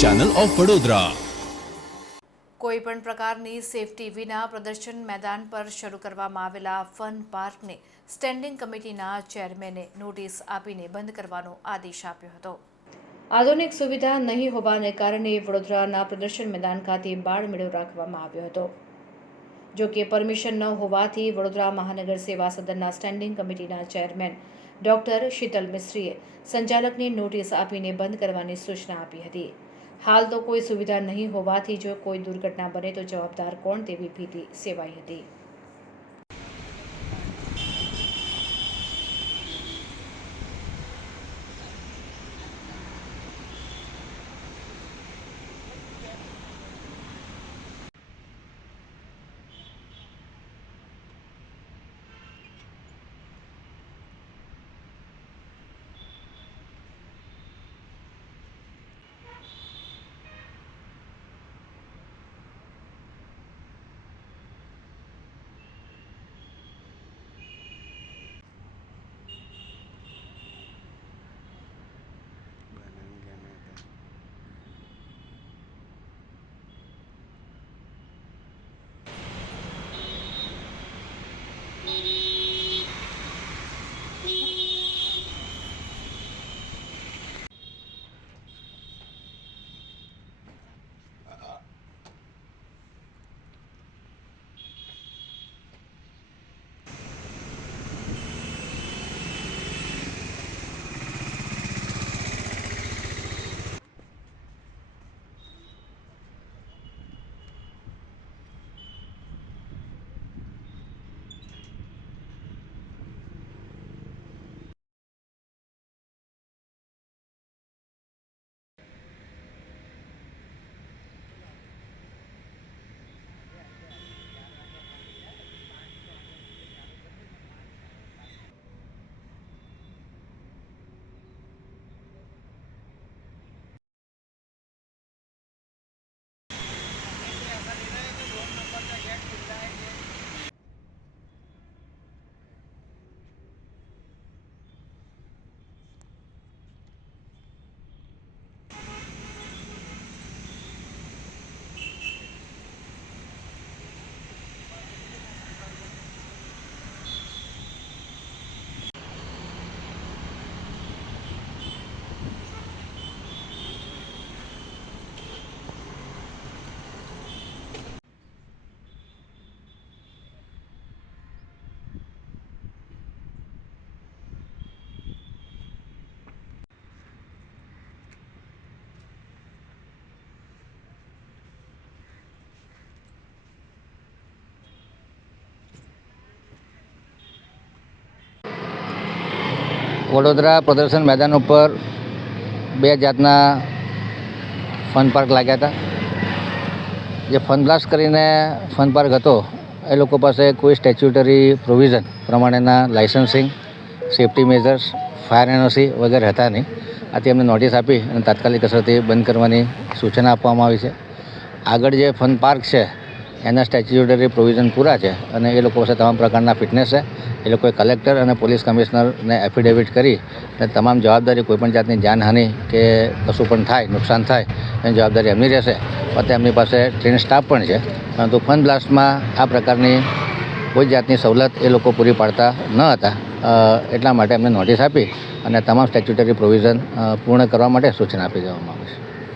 Channel of Vadodara કોઈ પણ પ્રકારની સેફટી વિના પ્રદર્શન મેદાન પર શરૂ કરવામાં આવેલા ફન પાર્કને સ્ટેન્ડિંગ કમિટીના ચેરમેને નોટિસ આપીને બંધ કરવાનો આદેશ આપ્યો હતો. આધુનિક સુવિધા નહીં હોવાને કારણે વડોદરાના પ્રદર્શન મેદાન ખાતે બાળ મેળો રાખવામાં આવ્યો હતો. જો કે પરમિશન ન હોવાથી વડોદરા મહાનગર સેવા સદનના સ્ટેન્ડિંગ કમિટીના ચેરમેન ડોક્ટર શીતલ મિસ્ત્રીએ સંચાલકને નોટિસ આપીને બંધ કરવાની સૂચના આપી હતી. હાલ તો કોઈ સુવિધા નહીં હોવાથી જો કોઈ દુર્ઘટના બને તો જવાબદાર કોણ તેવી ભીતિ સેવાઈ હતી. વડોદરા પ્રદર્શન મેદાન ઉપર બે જાતના ફન પાર્ક લાગ્યા હતા. જે ફન બ્લાસ્ટ કરીને ફન પાર્ક હતો, એ લોકો પાસે કોઈ સ્ટેચ્યુટરી પ્રોવિઝન પ્રમાણેના licensing safety measures fire NOC વગેરે હતા નહીં. આથી એમને નોટિસ આપી અને તાત્કાલિક અસરથી બંધ કરવાની સૂચના આપવામાં આવી છે. આગળ જે ફન પાર્ક છે એના સ્ટેચ્યુટરી પ્રોવિઝન પૂરા છે અને એ લોકો પાસે તમામ પ્રકારના ફિટનેસ છે. એ લોકોએ કલેક્ટર અને પોલીસ કમિશનરને એફિડેવિટ કરી અને તમામ જવાબદારી કોઈપણ જાતની જાનહાનિ કે કશું પણ થાય, નુકસાન થાય, એની જવાબદારી એમની રહેશે. પોતે એમની પાસે ટ્રેન સ્ટાફ પણ છે. પરંતુ ફન બ્લાસ્ટમાં આ પ્રકારની કોઈ જાતની સવલત એ લોકો પૂરી પાડતા ન હતા. એટલા માટે એમને નોટિસ આપી અને તમામ સ્ટેચ્યુટરી પ્રોવિઝન પૂર્ણ કરવા માટે સૂચના આપી દેવામાં આવે છે.